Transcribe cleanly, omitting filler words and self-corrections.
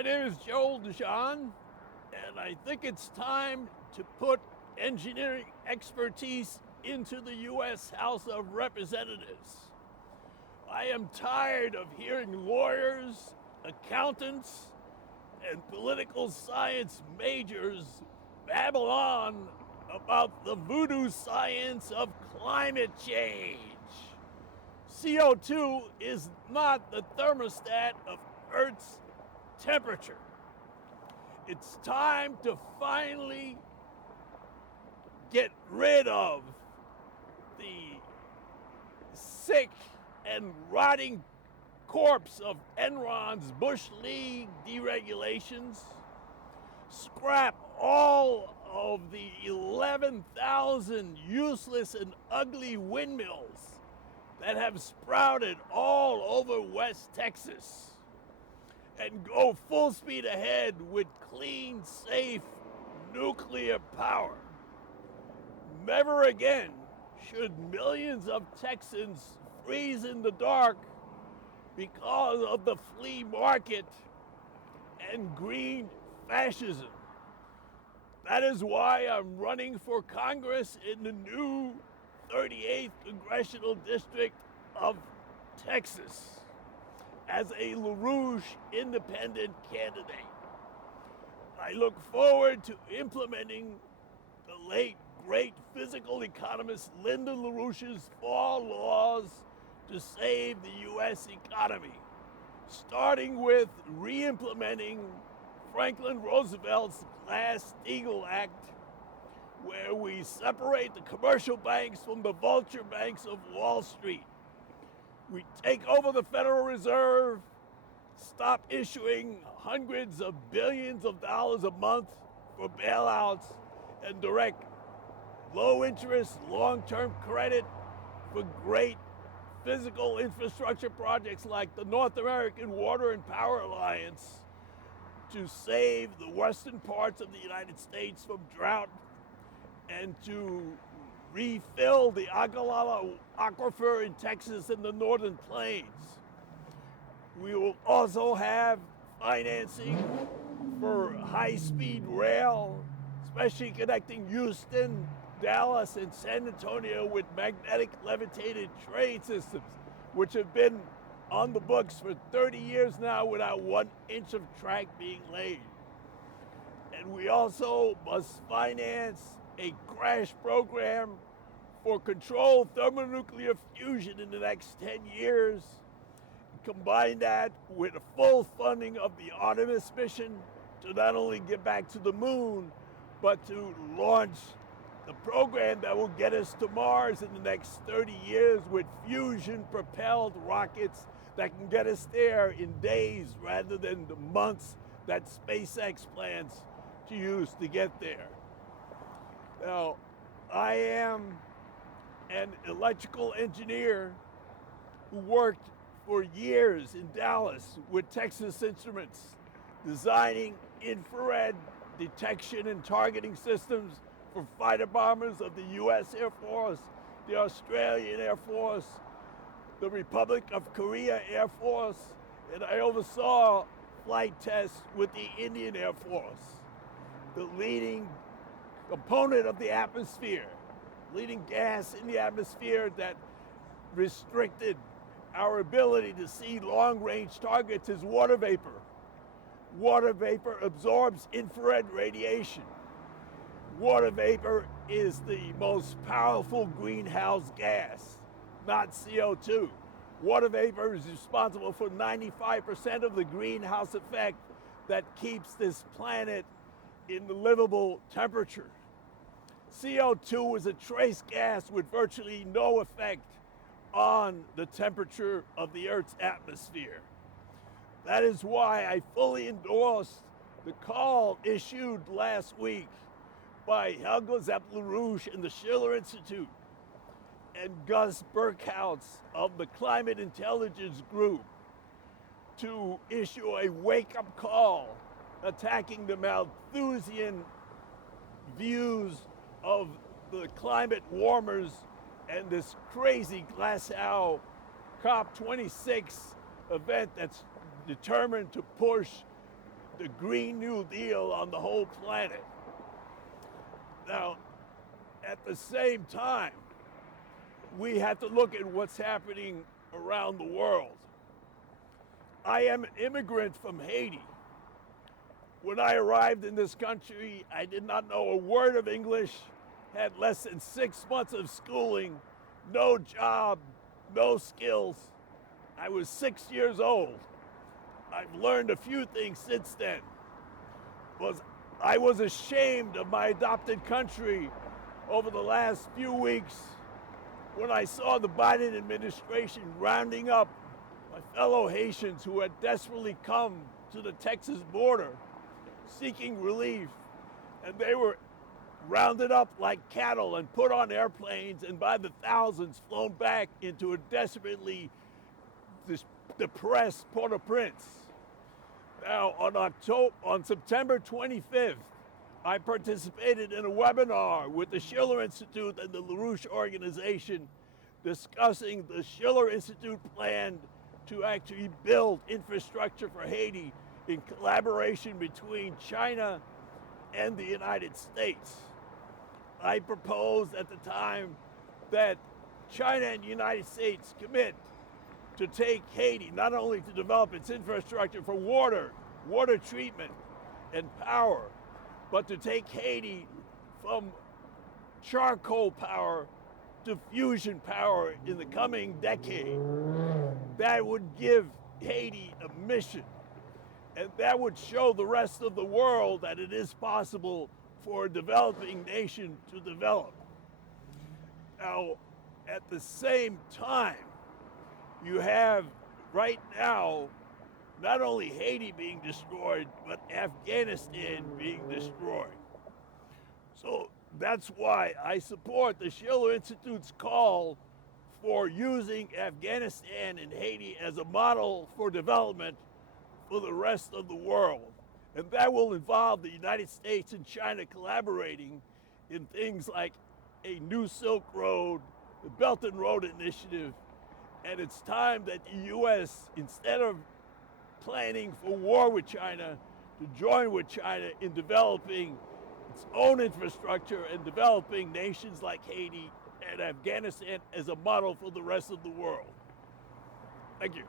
My name is Dejean, and I think it's time to put engineering expertise into the U.S. House of Representatives. I am tired of hearing lawyers, accountants, and political science majors babble on about the voodoo science of climate change. CO2 is not the thermostat of Earth's temperature. It's time to finally get rid of the sick and rotting corpse of Enron's Bush League deregulations, scrap all of the 11,000 useless and ugly windmills that have sprouted all over West Texas, and go full speed ahead with clean, safe nuclear power. Never again should millions of Texans freeze in the dark because of the flea market and green fascism. That is why I'm running for Congress in the new 38th Congressional District of Texas as a Larouche independent candidate. I look forward to implementing the late great physical economist Lyndon LaRouche's 4 laws to save the U.S. economy, starting with re-implementing Franklin Roosevelt's Glass-Steagall Act, where we separate the commercial banks from the vulture banks of Wall Street. We take over the Federal Reserve, stop issuing hundreds of billions of dollars a month for bailouts, and direct low-interest, long-term credit for great physical infrastructure projects like the North American Water and Power Alliance to save the western parts of the United States from drought and to refill the Ogallala Aquifer in Texas and the Northern Plains. We will also have financing for high-speed rail, especially connecting Houston, Dallas, and San Antonio with magnetic levitated train systems, which have been on the books for 30 years now without 1 inch of track being laid. And we also must finance a crash program for controlled thermonuclear fusion in the next 10 years. Combine that with the full funding of the Artemis mission to not only get back to the moon, but to launch the program that will get us to Mars in the next 30 years with fusion-propelled rockets that can get us there in days rather than the months that SpaceX plans to use to get there. Now, I am an electrical engineer who worked for years in Dallas with Texas Instruments, designing infrared detection and targeting systems for fighter bombers of the U.S. Air Force, the Australian Air Force, the Republic of Korea Air Force, and I oversaw flight tests with the Indian Air Force, the leading component of the atmosphere, leading gas in the atmosphere that restricted our ability to see long-range targets is water vapor. Water vapor absorbs infrared radiation. Water vapor is the most powerful greenhouse gas, not CO2. Water vapor is responsible for 95% of the greenhouse effect that keeps this planet in the livable temperature. CO2 is a trace gas with virtually no effect on the temperature of the Earth's atmosphere. That is why I fully endorsed the call issued last week by Helga Zepp-LaRouche and the Schiller Institute and Gus Berkhouse of the Climate Intelligence Group to issue a wake-up call attacking the Malthusian views of the climate warmers and this crazy Glasgow COP26 event that's determined to push the Green New Deal on the whole planet. Now, at the same time, we have to look at what's happening around the world. I am an immigrant from Haiti. When I arrived in this country, I did not know a word of English, had less than 6 months of schooling, no job, no skills. I was 6 years old. I've learned a few things since then. I was ashamed of my adopted country over the last few weeks when I saw the Biden administration rounding up my fellow Haitians who had desperately come to the Texas border seeking relief, and they were rounded up like cattle and put on airplanes and by the thousands flown back into a desperately depressed Port-au-Prince. Now, on September 25th, I participated in a webinar with the Schiller Institute and the Larouche Organization discussing the Schiller Institute plan to actually build infrastructure for Haiti in collaboration between China and the United States. I proposed at the time that China and the United States commit to take Haiti, not only to develop its infrastructure for water treatment and power, but to take Haiti from charcoal power to fusion power in the coming decade. That would give Haiti a mission, and that would show the rest of the world that it is possible for a developing nation to develop. Now, at the same time, you have right now not only Haiti being destroyed, but Afghanistan being destroyed. So that's why I support the Schiller Institute's call for using Afghanistan and Haiti as a model for development for the rest of the world. And that will involve the United States and China collaborating in things like a new Silk Road, the Belt and Road Initiative. And it's time that the U.S., instead of planning for war with China, to join with China in developing its own infrastructure and developing nations like Haiti and Afghanistan as a model for the rest of the world. Thank you.